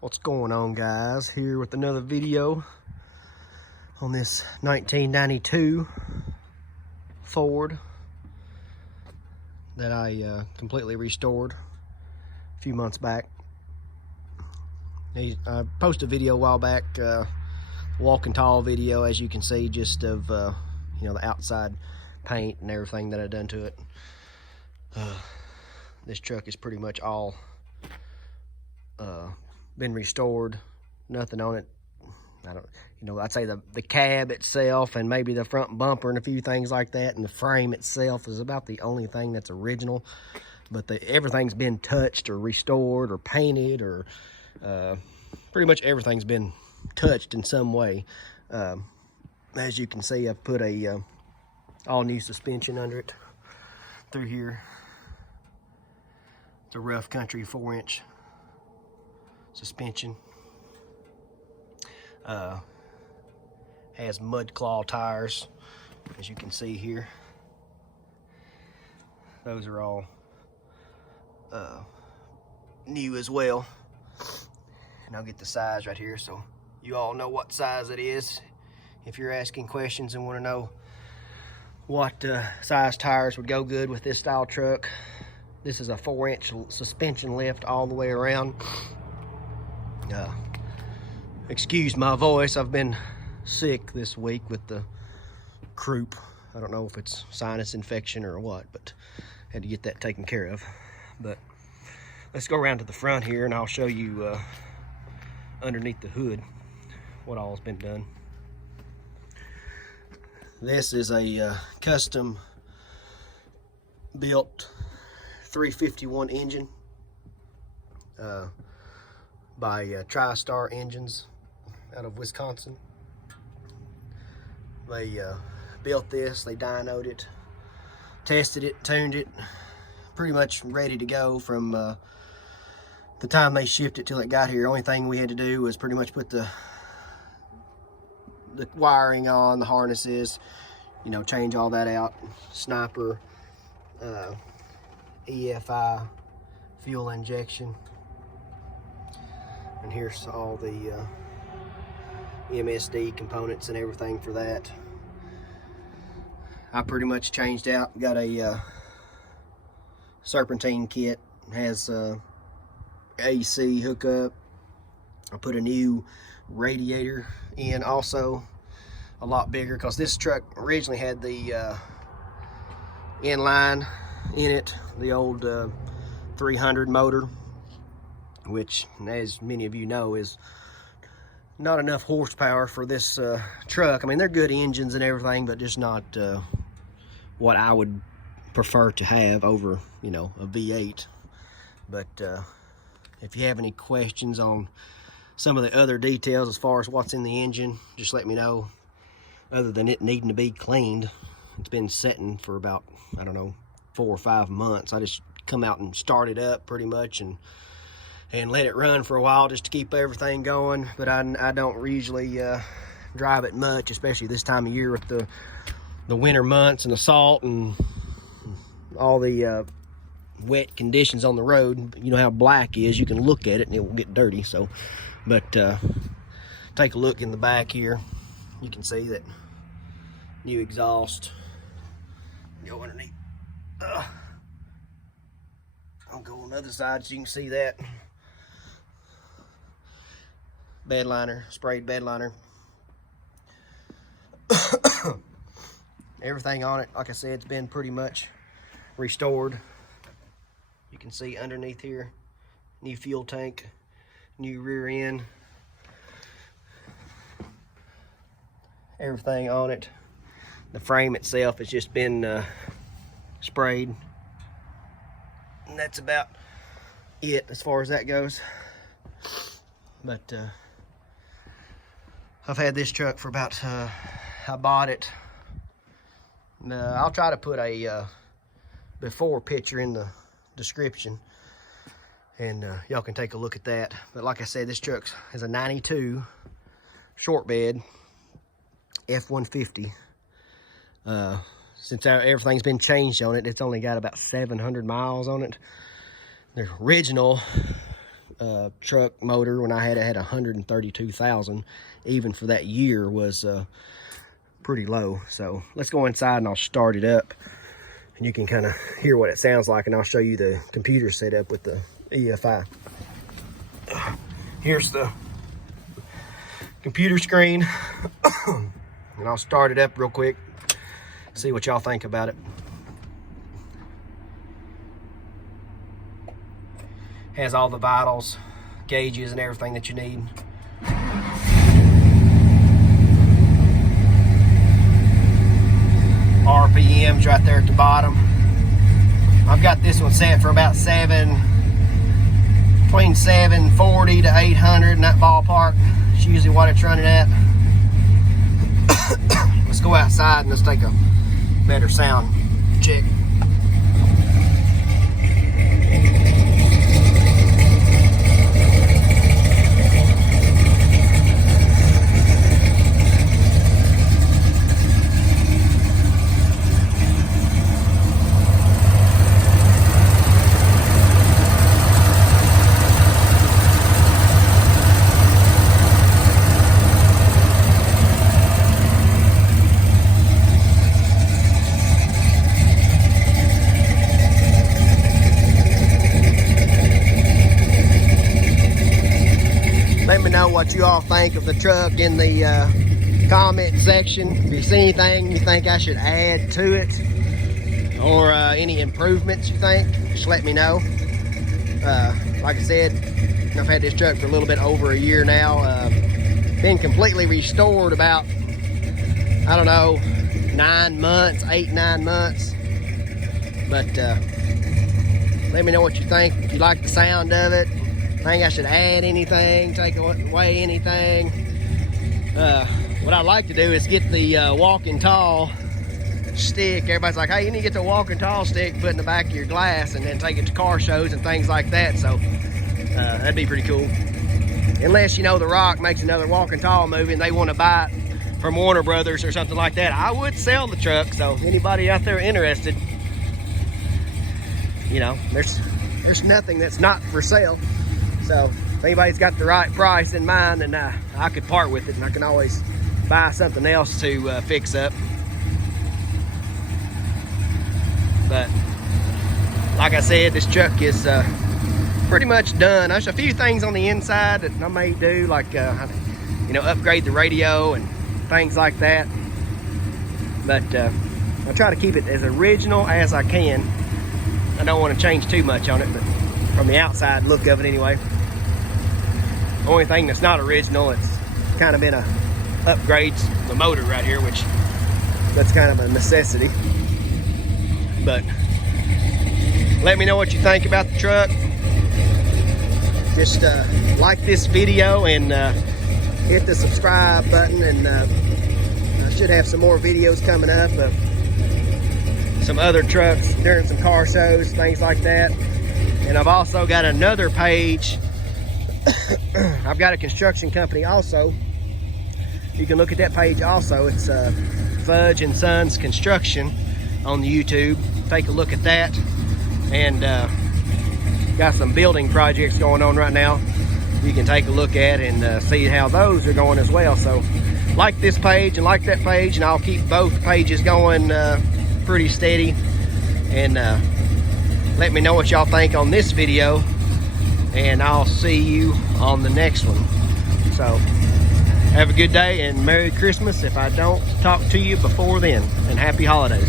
What's going on, guys? Here with another video on this 1992 Ford that I completely restored a few months back. I posted a video a while back, walking tall video, as you can see, just of the outside paint and everything that I've done to it. This truck is pretty much all been restored. Nothing on it. I'd say the cab itself and maybe the front bumper and a few things like that, and the frame itself is about the only thing that's original. But everything's been touched or restored or painted, or pretty much everything's been touched in some way. As you can see, I've put a all new suspension under it through here. It's a Rough Country 4-inch suspension. Has mud claw tires, as you can see here. Those are all new as well. And I'll get the size right here so you all know what size it is. If you're asking questions and want to know what size tires would go good with this style truck, this is a 4-inch suspension lift all the way around. Excuse my voice, I've been sick this week with the croup. I don't know if it's sinus infection or what, but had to get that taken care of. But let's go around to the front here and I'll show you underneath the hood what all's been done. This is a custom built 351 engine by TriStar Engines out of Wisconsin. They built this, they dynoed it, tested it, tuned it, pretty much ready to go from the time they shipped it till it got here. Only thing we had to do was pretty much put the wiring on, the harnesses, change all that out. Sniper, EFI, fuel injection. And here's all the MSD components and everything for that. I pretty much changed out, got a serpentine kit, has AC hookup. I put a new radiator in, also a lot bigger, because this truck originally had the inline in it, the old 300 motor, which, as many of you know, is not enough horsepower for this truck. I mean, they're good engines and everything, but just not what I would prefer to have over, a V8. But if you have any questions on some of the other details as far as what's in the engine, just let me know. Other than it needing to be cleaned, it's been sitting for about, 4 or 5 months. I just come out and start it up pretty much and let it run for a while just to keep everything going. But I don't usually drive it much, especially this time of year with the winter months and the salt and all the wet conditions on the road. You know how black is, you can look at it and it will get dirty. So, but take a look in the back here. You can see that new exhaust. Go underneath. I'll go on the other side so you can see that. Bed liner, sprayed bed liner. Everything on it, like I said, it's been pretty much restored. You can see underneath here, new fuel tank, new rear end. Everything on it. The frame itself has just been sprayed. And that's about it as far as that goes. But I've had this truck for about, I bought it. I'll try to put a before picture in the description, and y'all can take a look at that. But like I said, this truck is a 92 short bed F-150. Since everything's been changed on it, it's only got about 700 miles on it. The original truck motor when I had 132,000, even for that year, was pretty low. So let's go inside and I'll start it up, and you can kind of hear what it sounds like, and I'll show you the computer setup with the EFI. Here's the computer screen, and I'll start it up real quick, see what y'all think about it. Has all the vitals, gauges, and everything that you need. RPMs right there at the bottom. I've got this one set for about between 740 to 800 in that ballpark. It's usually what it's running at. Let's go outside and let's take a better sound check. Let me know what you all think of the truck in the comment section. If you see anything you think I should add to it, or any improvements you think, just let me know. Like I said, I've had this truck for a little bit over a year now. Been completely restored about, I don't know, 9 months, 8-9 months. But let me know what you think. If you like the sound of it, think I should add anything, take away anything. What I like to do is get the walking tall stick. Everybody's like, hey, you need to get the walking tall stick, put it in the back of your glass, and then take it to car shows and things like that. So that'd be pretty cool. Unless, you know, The Rock makes another walking tall movie and they want to buy it from Warner Brothers or something like that, I would sell the truck. So anybody out there interested, you know, there's nothing that's not for sale. So if anybody's got the right price in mind, then I could part with it, and I can always buy something else to fix up. But like I said, this truck is pretty much done. There's a few things on the inside that I may do, like you know, upgrade the radio and things like that. But I'll try to keep it as original as I can. I don't want to change too much on it, but from the outside look of it anyway. The only thing that's not original, it's kind of been a upgrades, the motor right here, which that's kind of a necessity. But let me know what you think about the truck. Just like this video and hit the subscribe button, and I should have some more videos coming up of some other trucks during some car shows, things like that. And I've also got another page. I've got a construction company also. You can look at that page also. It's Fudge and Sons Construction on the YouTube. Take a look at that. And got some building projects going on right now. You can take a look at and see how those are going as well. So like this page and like that page, and I'll keep both pages going pretty steady. And let me know what y'all think on this video, and I'll see you on the next one. So have a good day and Merry Christmas if I don't talk to you before then, and Happy Holidays.